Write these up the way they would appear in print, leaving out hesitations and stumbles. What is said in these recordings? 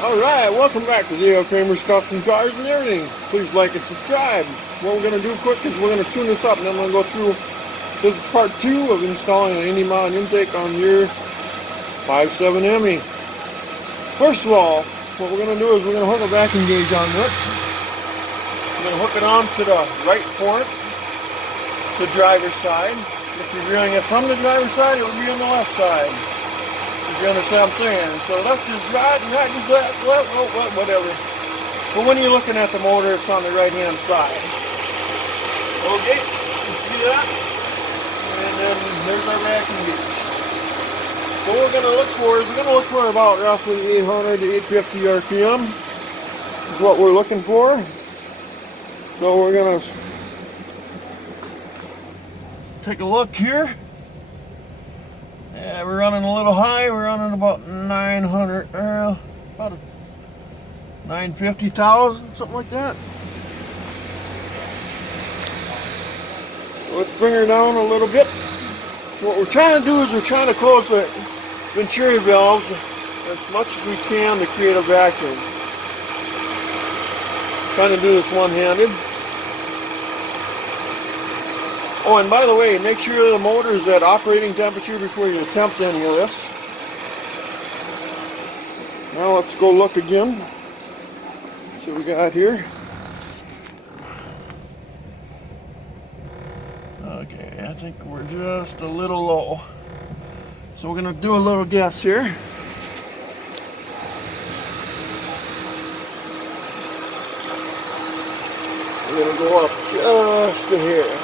Alright, welcome back to Dale Kramer's Custom Cars and Everything. Please like and subscribe. What we're going to do quick is we're going to tune this up and then we're going to go through, this is part 2 of installing an Indy Mod intake on your 5.7 Hemi. First of all, what we're going to do is we're going to hook a vacuum gauge onto it. We're going to hook it on to the right port, the driver's side. If you're viewing it from the driver's side, it will be on the left side. If you understand what I'm saying. So left is right, and right is left, whatever. But when you're looking at the motor, it's on the right-hand side. Okay, you see that? And then there's our vacuum gauge. So what we're going to look for is we're going to look for about roughly 800 to 850 RPM. Is what we're looking for. So we're going to take a look here. Yeah, we're running a little high. We're running about 900, about 950,000, something like that. So let's bring her down a little bit. What we're trying to do is we're trying to close the venturi valves as much as we can to create a vacuum. Trying to do this one-handed. Oh, and by the way, make sure the motor is at operating temperature before you attempt any of this. Now let's go look again. See what we got here. Okay, I think we're just a little low. So we're going to do a little guess here. We're going to go up just to here.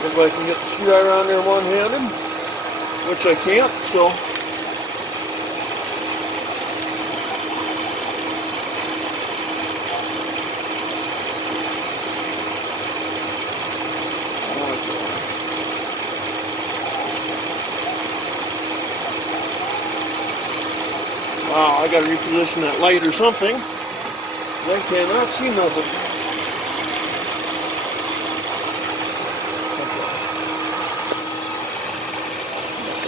If I can get the screwdriver on there one-handed, which I can't, so. Wow, I gotta reposition that light or something. I cannot see nothing.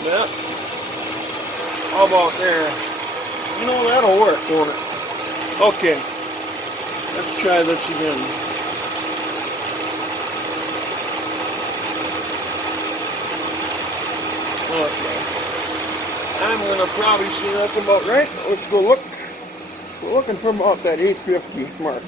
That. How about there? You know, that'll work, won't it? Okay. Let's try this again. Okay. I'm going to probably see that's about right. Let's go look. We're looking for about that 850 mark.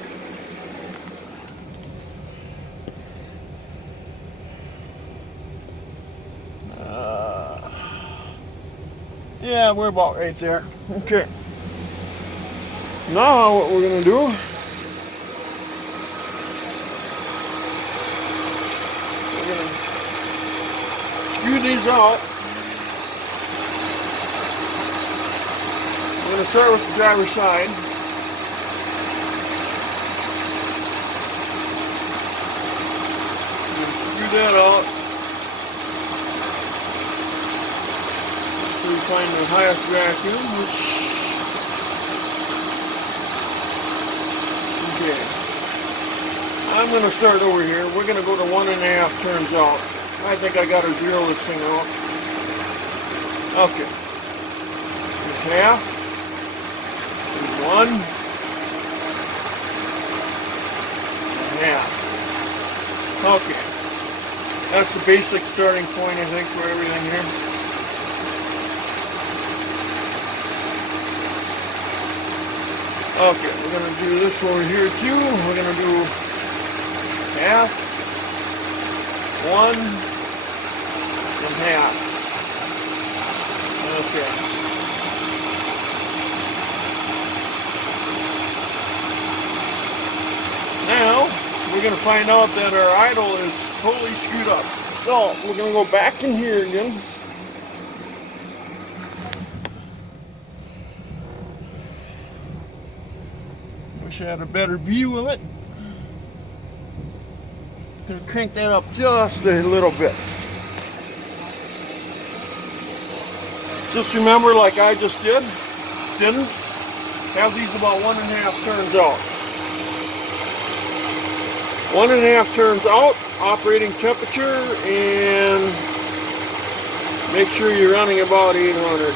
Yeah, we're about right there. Okay. Now what we're going to do, we're going to screw these out. We're going to start with the driver's side. We're going to screw that out. We find the highest vacuum, which, okay, I'm going to start over here. We're going to go to 1.5 turns out. I think I got to zero this thing out. Okay, there's half, there's 1, and half. Okay, that's the basic starting point, I think, for everything here. Okay, we're going to do this over here too. We're going to do half, 1, and half. Okay. Now, we're going to find out that our idle is totally screwed up. So, we're going to go back in here again. Wish I had a better view of it. Gonna crank that up just a little bit. Just remember, like I just didn't have these about 1.5 turns out. 1.5 turns out, operating temperature, and make sure you're running about 800.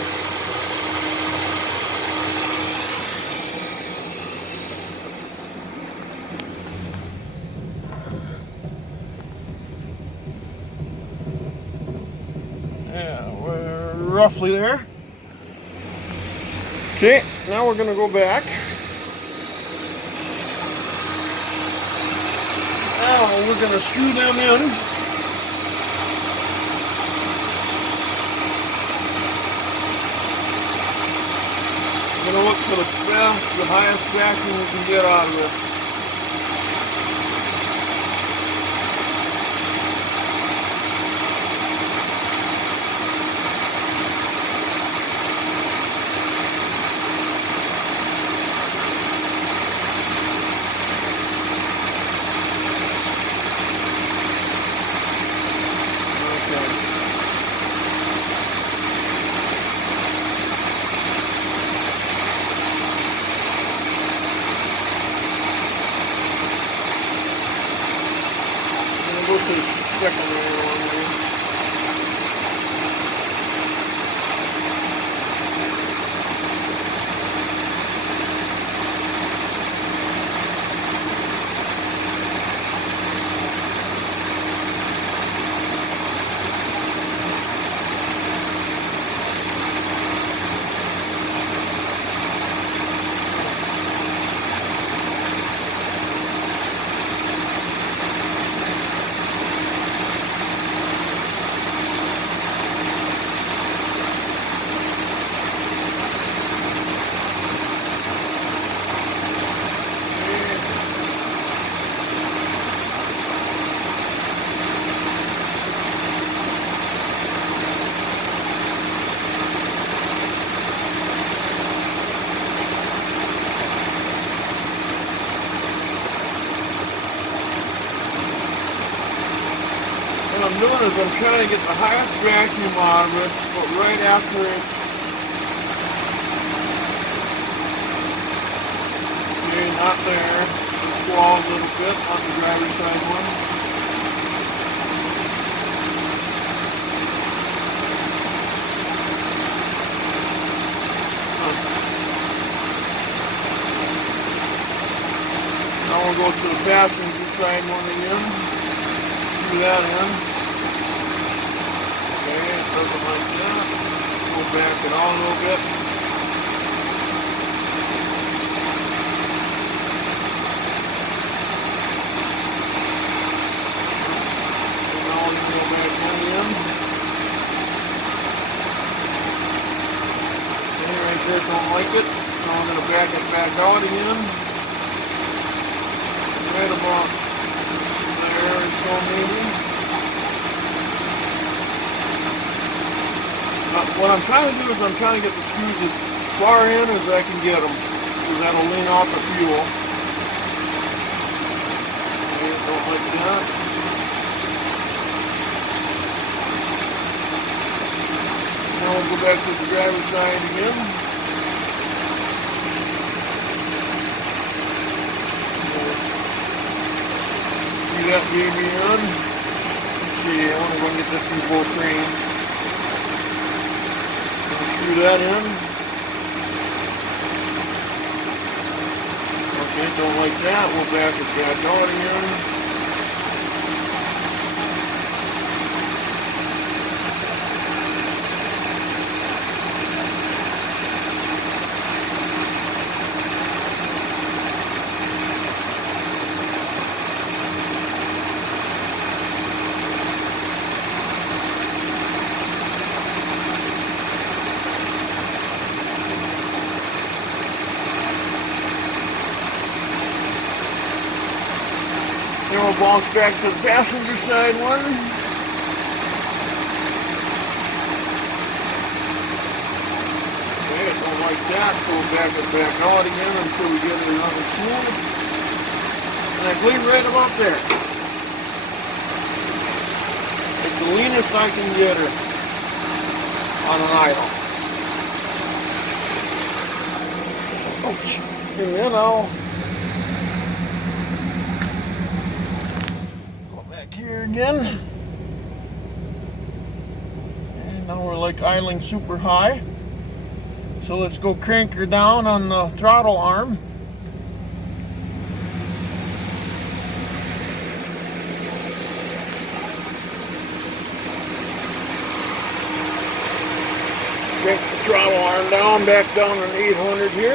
roughly there. Okay, now we're going to go back. Now we're going to screw them in. We're going to look for the highest vacuum we can get out of it. Go to the second one here. What I'm doing is I'm trying to get the highest vacuum out of it, but right after it's not there. Just go out a little bit on the driver's side one. Now we'll go to the passenger side one again. Screw that in. Okay, it doesn't like that. Go back it all a little bit. And now we can go back one in. Okay, right there, don't like it. Now I'm going to back it back out again. Right about there or so maybe. What I'm trying to do is I'm trying to get the screws as far in as I can get them, because that'll lean off the fuel. Okay, don't like that. Now we'll go back to the driver's side again. See that baby on? Let's see, I want to go and get this thing full train. Screw that in. Okay, don't like that. We'll back it back out again. Then we'll bounce back to the passenger side one. Okay, don't like that, so we'll back it back out again until we get it another smooth. And I believe right about there. It's the leanest I can get her on an idle. Ouch. And then I'll here again, and now we're like idling super high, so let's go crank her down on the throttle arm. Crank the throttle arm down, back down to 800 here.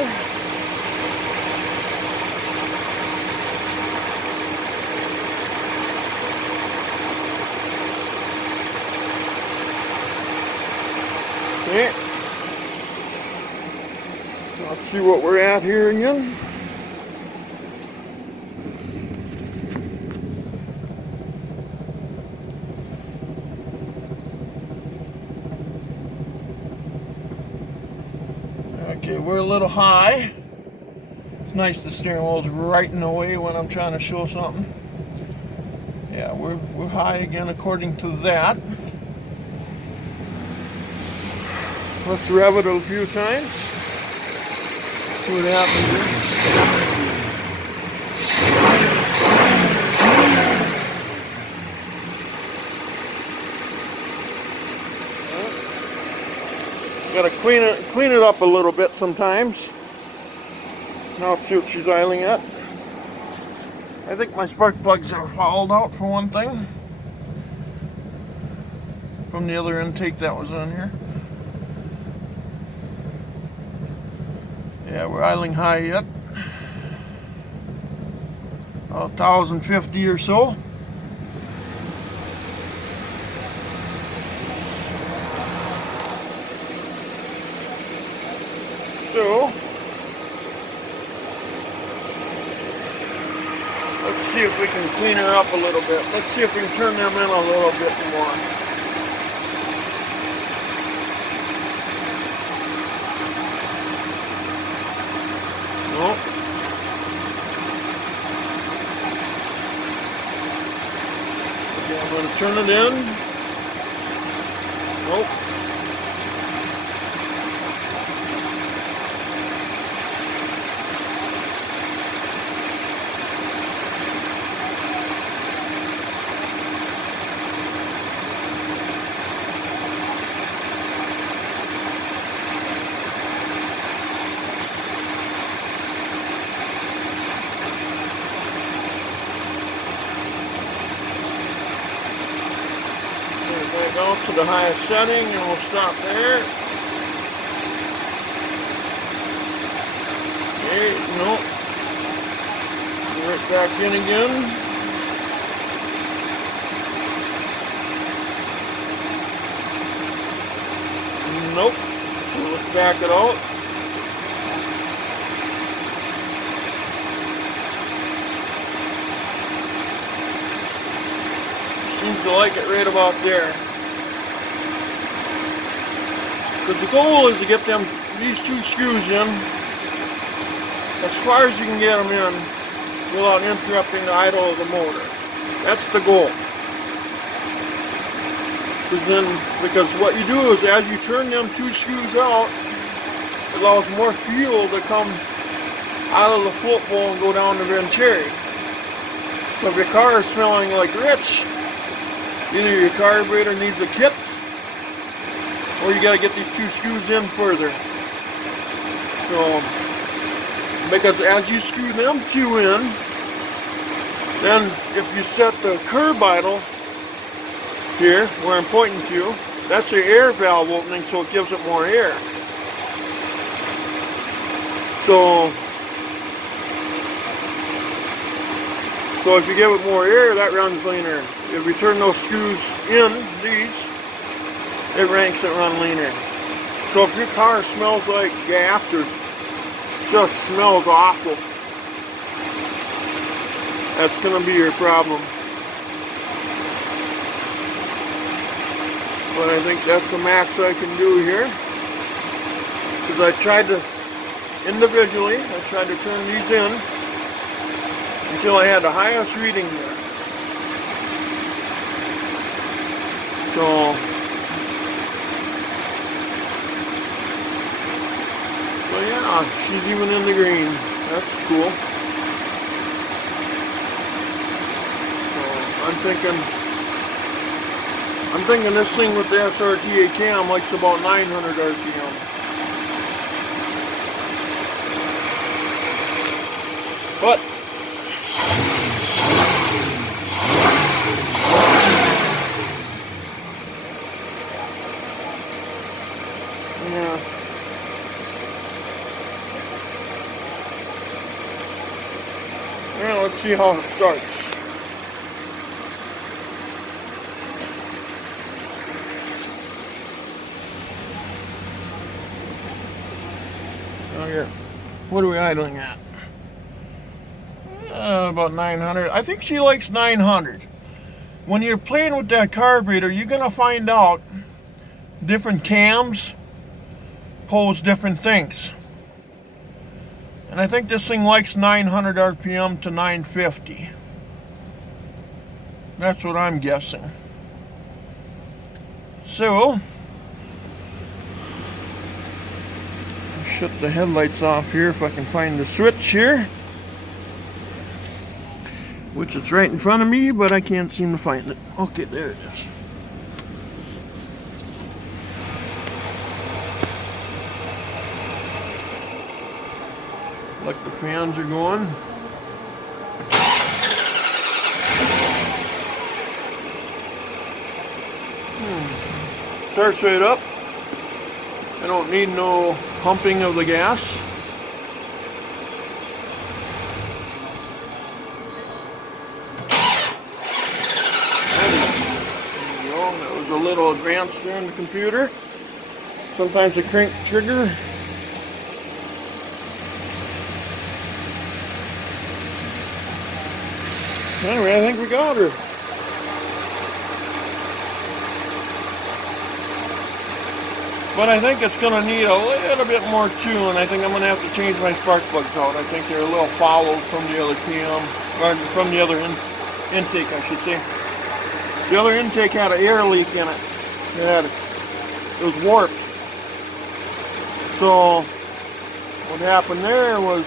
Okay. Let's see what we're at here again. Okay, we're a little high. It's nice the steering wheel's right in the way when I'm trying to show something. Yeah, we're high again according to that. Let's rev it a few times. See what happens here. Gotta clean it up a little bit sometimes. Now let's see what she's idling at. I think my spark plugs are fouled out for one thing. From the other intake that was on here. Yeah, we're idling high yet. About 1,050 or so. So, let's see if we can clean her up a little bit. Let's see if we can turn them in a little bit more. Nope. Okay, I'm going to turn it in. Nope. Go to the highest setting and we'll stop there. Okay, nope. Right back in again. Nope. Let's back it out. Seems to like it right about there. Because the goal is to get these two screws in as far as you can get them in without interrupting the idle of the motor. That's the goal. Because what you do is as you turn them two screws out, it allows more fuel to come out of the float bowl and go down the venturi. So if your car is smelling like rich, either your carburetor needs a kit, or you got to get these two screws in further. So, because as you screw them two in, then if you set the curb idle here, where I'm pointing to, that's your air valve opening, so it gives it more air. So if you give it more air, that runs leaner. If you turn those screws in, these, it ranks and run leaner. So if your car smells like gas or just smells awful, that's going to be your problem. But I think that's the max I can do here. Because I tried to, individually, I tried to turn these in until I had the highest reading there. So yeah, she's even in the green. That's cool. So I'm thinking this thing with the SRTA cam likes about 900 RPM. But Yeah. Well, let's see how it starts. Oh, here. What are we idling at? About 900. I think she likes 900. When you're playing with that carburetor, you're going to find out different cams pose different things. And I think this thing likes 900 RPM to 950. That's what I'm guessing. So, shut the headlights off here if I can find the switch here. Which is right in front of me, but I can't seem to find it. Okay, there it is. Like the fans are going. Starts right up. I don't need no pumping of the gas. There you go. That was a little advanced there in the computer. Sometimes I crank the trigger. Anyway, I think we got her. But I think it's going to need a little bit more tune. I think I'm going to have to change my spark plugs out. I think they're a little fouled from the other cam, or from the other intake, I should say. The other intake had an air leak in it. It was warped. So what happened there was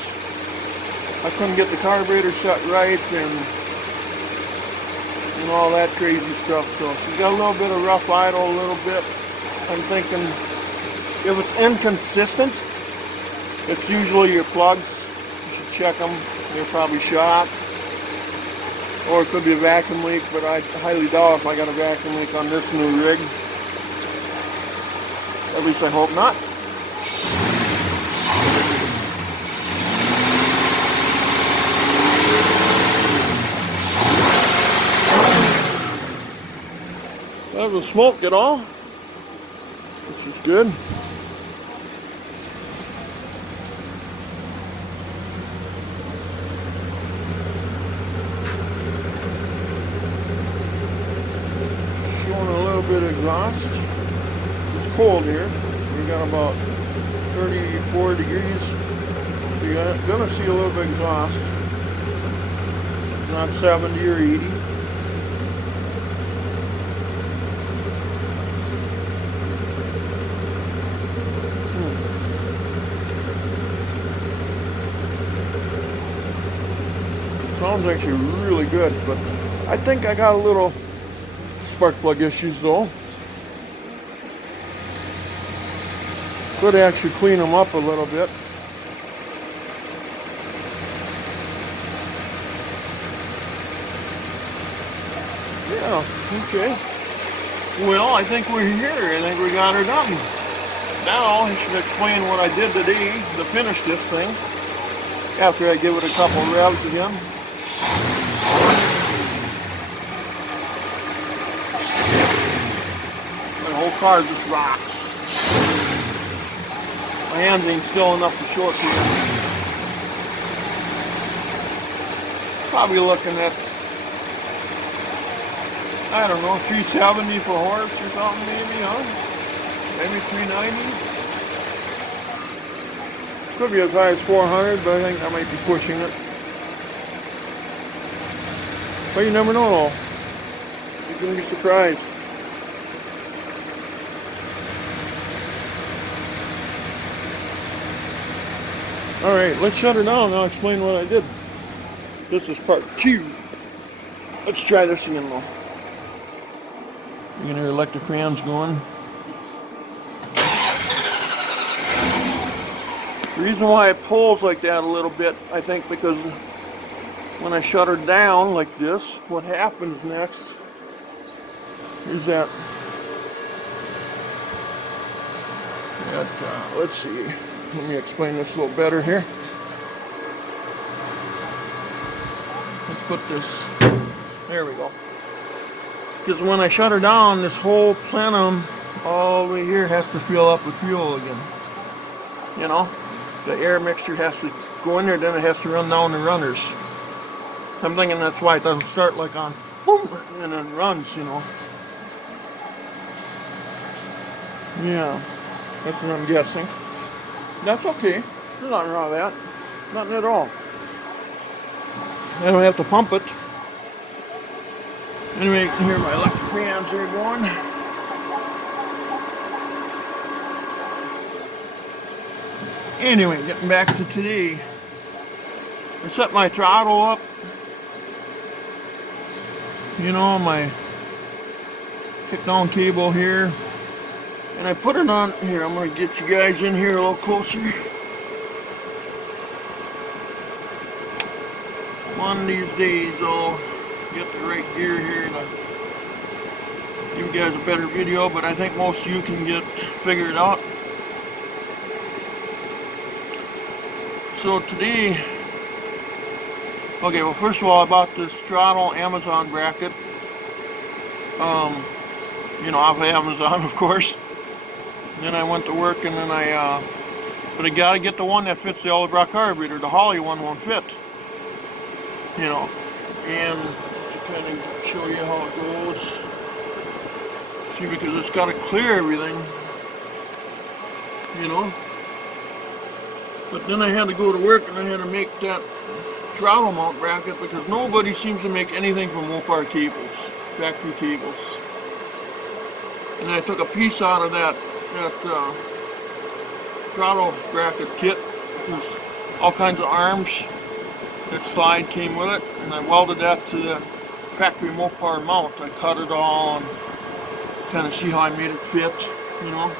I couldn't get the carburetor shut right and all that crazy stuff. So you got a little bit of rough idle, a little bit. I'm thinking if it's inconsistent, it's usually your plugs. You should check them. They're probably shot. Or it could be a vacuum leak, but I highly doubt if I got a vacuum leak on this new rig. At least I hope not. Doesn't smoke at all, which is good. Showing a little bit of exhaust. It's cold here. We got about 34 degrees. So you're gonna see a little bit of exhaust. It's not 70 or 80. Sounds actually really good, but I think I got a little spark plug issues though. Could actually clean them up a little bit. Yeah, okay. Well, I think we're here. I think we got her done. Now I should explain what I did today to finish this thing. After I give it a couple revs again. My whole car just rocks. My hands ain't still enough to show it to you. Probably looking at, I don't know, 370 for horse or something maybe, huh? Maybe 390. Could be as high as 400, but I think I might be pushing it. But you never know. You're going to be surprised. Alright, let's shut her down and I'll explain what I did. This is part 2. Let's try this again though. You can hear electric fans going. The reason why it pulls like that a little bit, I think because when I shut her down like this, what happens next is that, got, let's see, let me explain this a little better here. Let's put this, there we go. Because when I shut her down, this whole plenum all the way here has to fill up with fuel again. You know, the air mixture has to go in there, then it has to run down the runners. I'm thinking that's why it doesn't start like on boom and then runs, you know. Yeah, that's what I'm guessing. That's okay. There's nothing wrong with that. Nothing at all. I don't have to pump it. Anyway, you can hear my electric fans here going. Anyway, getting back to today. I set my throttle up. You know, my kick down cable here. And I put it on here. I'm going to get you guys in here a little closer. One of these days I'll get the right gear here to give you guys a better video, but I think most of you can get figured out. So today, okay, well first of all I bought this throttle Amazon bracket. You know, off of Amazon of course. And then I went to work and then but I gotta get the one that fits the Eldebrock carburetor. The Holly one won't fit. You know, and just to kind of show you how it goes. See, because it's got to clear everything, you know. But then I had to go to work and I had to make that throttle mount bracket because nobody seems to make anything from Mopar cables, factory cables. And I took a piece out of that throttle bracket kit. There's all kinds of arms. That slide came with it, and I welded that to the factory Mopar mount. I cut it all and kind of see how I made it fit, you know.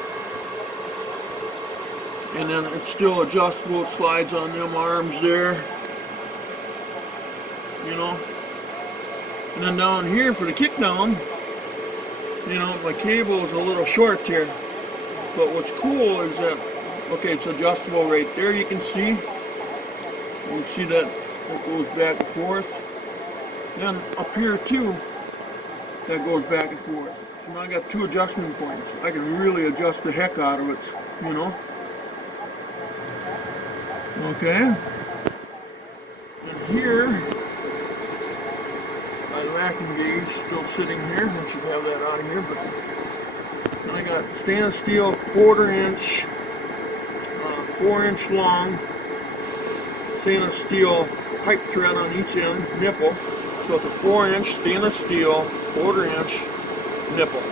And then it's still adjustable. It slides on them arms there, you know. And then down here for the kick down, you know, my cable is a little short here. But what's cool is that, okay, it's adjustable right there. You can see. You can see that. That goes back and forth. Then up here too, that goes back and forth. So now I got two adjustment points. I can really adjust the heck out of it, you know. Okay. And here, my racking gauge still sitting here. I should have that out of here, but then I got stainless steel 1/4 inch, 4-inch long stainless steel pipe thread on each end, nipple. So it's a 4-inch stainless steel, 1/4 inch nipple.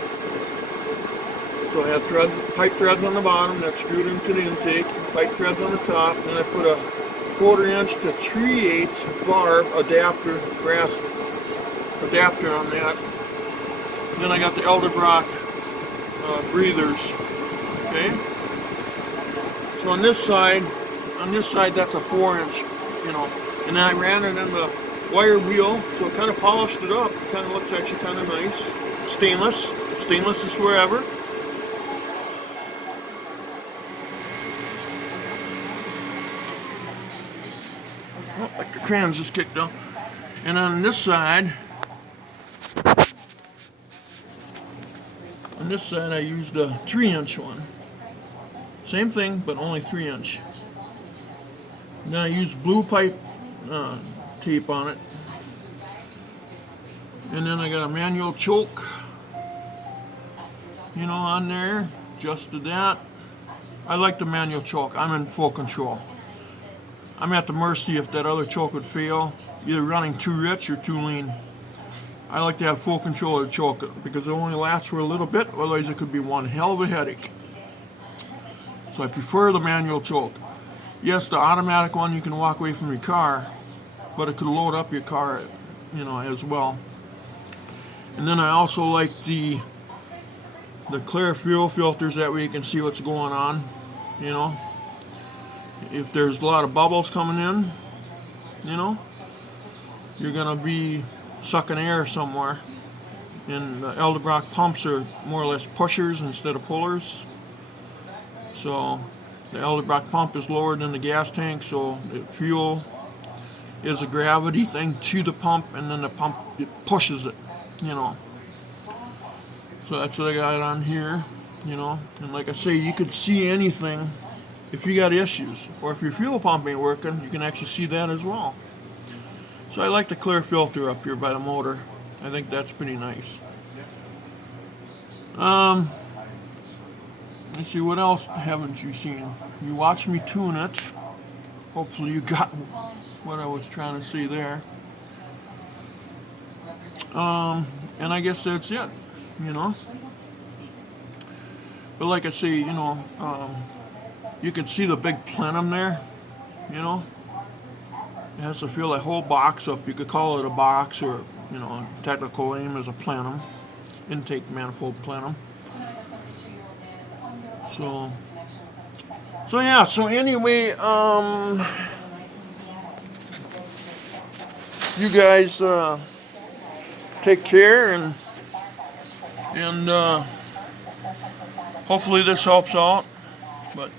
So I had threads, pipe threads on the bottom that screwed into the intake, pipe threads on the top, and then I put a 1/4 inch to 3/8 barb adapter, brass adapter on that. And then I got the Eldebrock breathers. Okay. So on this side that's a 4-inch, you know. And then I ran it in the wire wheel, so it kind of polished it up. It kind of looks actually kind of nice. Stainless. Stainless is forever. Oh, like the crayons just kicked down. And on this side, I used a 3-inch one. Same thing, but only 3-inch. Then I used blue pipe tape on it. And then I got a manual choke, you know, on there. Adjusted that. I like the manual choke. I'm in full control. I'm at the mercy if that other choke would fail, either running too rich or too lean. I like to have full control of the choke because it only lasts for a little bit, otherwise it could be one hell of a headache. So I prefer the manual choke. Yes, the automatic one you can walk away from your car, but it could load up your car, you know, as well. And then I also like the clear fuel filters, that way you can see what's going on, you know. If there's a lot of bubbles coming in, you know, you're gonna be sucking air somewhere. And the Eldebrock pumps are more or less pushers instead of pullers. So the Elderbrock pump is lower than the gas tank, so the fuel is a gravity thing to the pump, and then the pump, it pushes it, you know. So that's what I got on here, you know. And like I say, you could see anything if you got issues, or if your fuel pump ain't working, you can actually see that as well. So I like the clear filter up here by the motor. I think that's pretty nice. Let's see, what else haven't you seen? You watched me tune it. Hopefully you got what I was trying to say there. And I guess that's it, you know. But like I say, you know, you can see the big plenum there, you know. It has to fill that whole box up. You could call it a box, or, you know, technical name is a plenum, intake manifold plenum. So yeah, so anyway, you guys take care, and hopefully this helps out. But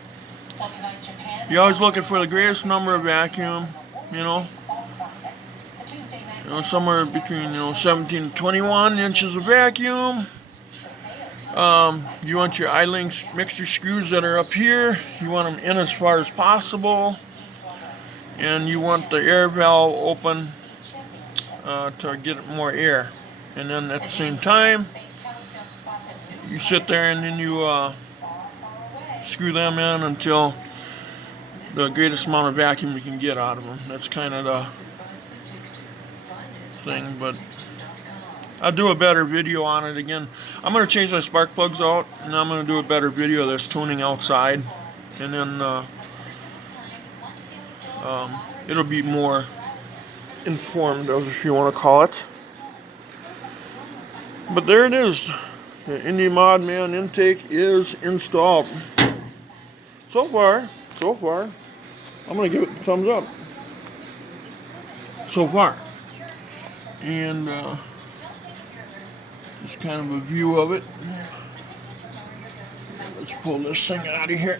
you're always looking for the greatest number of vacuum, you know, somewhere between 17 to 21 inches of vacuum. You want your I-link mixture screws that are up here, you want them in as far as possible, and you want the air valve open to get more air. And then at the same time, you sit there and then you screw them in until the greatest amount of vacuum you can get out of them. That's kind of the thing, but I'll do a better video on it again. I'm going to change my spark plugs out, and I'm going to do a better video of this tuning outside, and then it'll be more informed, if you want to call it. But there it is. The Indy Mod Man intake is installed. So far, I'm going to give it a thumbs up. So far. And just kind of a view of it. Let's pull this thing out of here.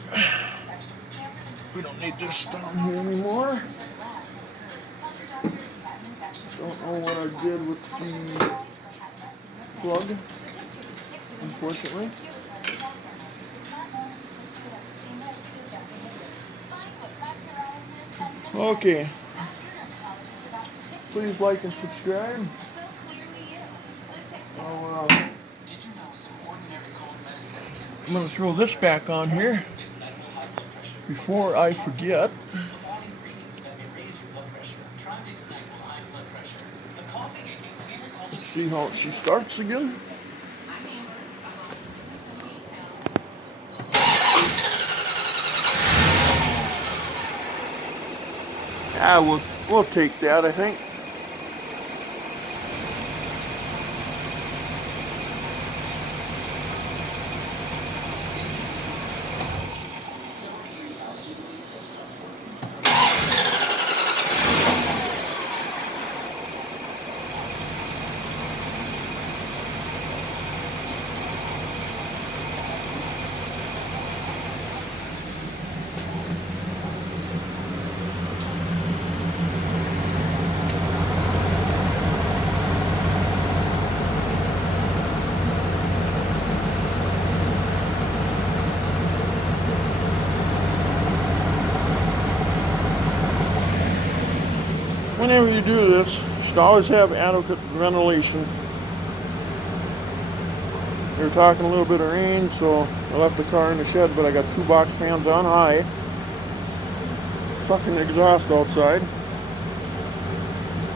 We don't need this down here anymore. Don't know what I did with the plug, unfortunately. Okay. Please like and subscribe. I'm going to throw this back on here before I forget. Let's see how she starts again. Yeah, we'll take that, I think. Whenever you do this, you should always have adequate ventilation. We were talking a little bit of rain, so I left the car in the shed, but I got 2 box fans on high. Sucking exhaust outside.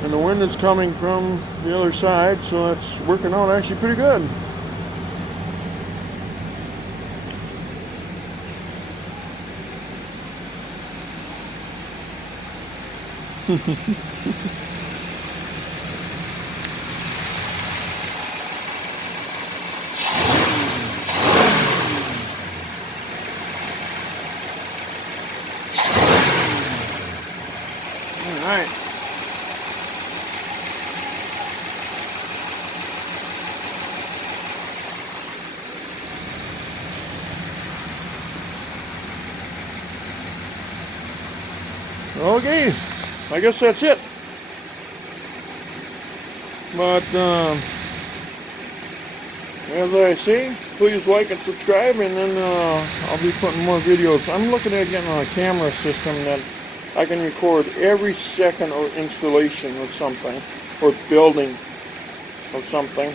And the wind is coming from the other side, so it's working out actually pretty good. All right. Okay, I guess that's it. But as I say, please like and subscribe, and then I'll be putting more videos. I'm looking at getting a camera system that I can record every second of installation of something, or building of something.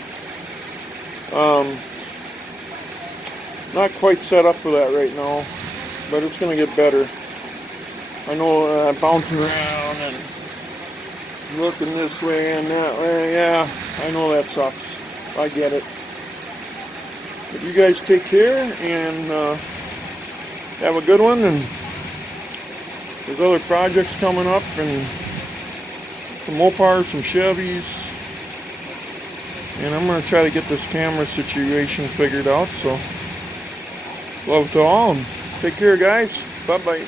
Not quite set up for that right now, but it's going to get better. I know bouncing around and looking this way and that way, yeah, I know that sucks. I get it. But you guys take care and have a good one. And there's other projects coming up, and some Mopars, some Chevys. And I'm going to try to get this camera situation figured out. So, love to all. Take care, guys. Bye-bye.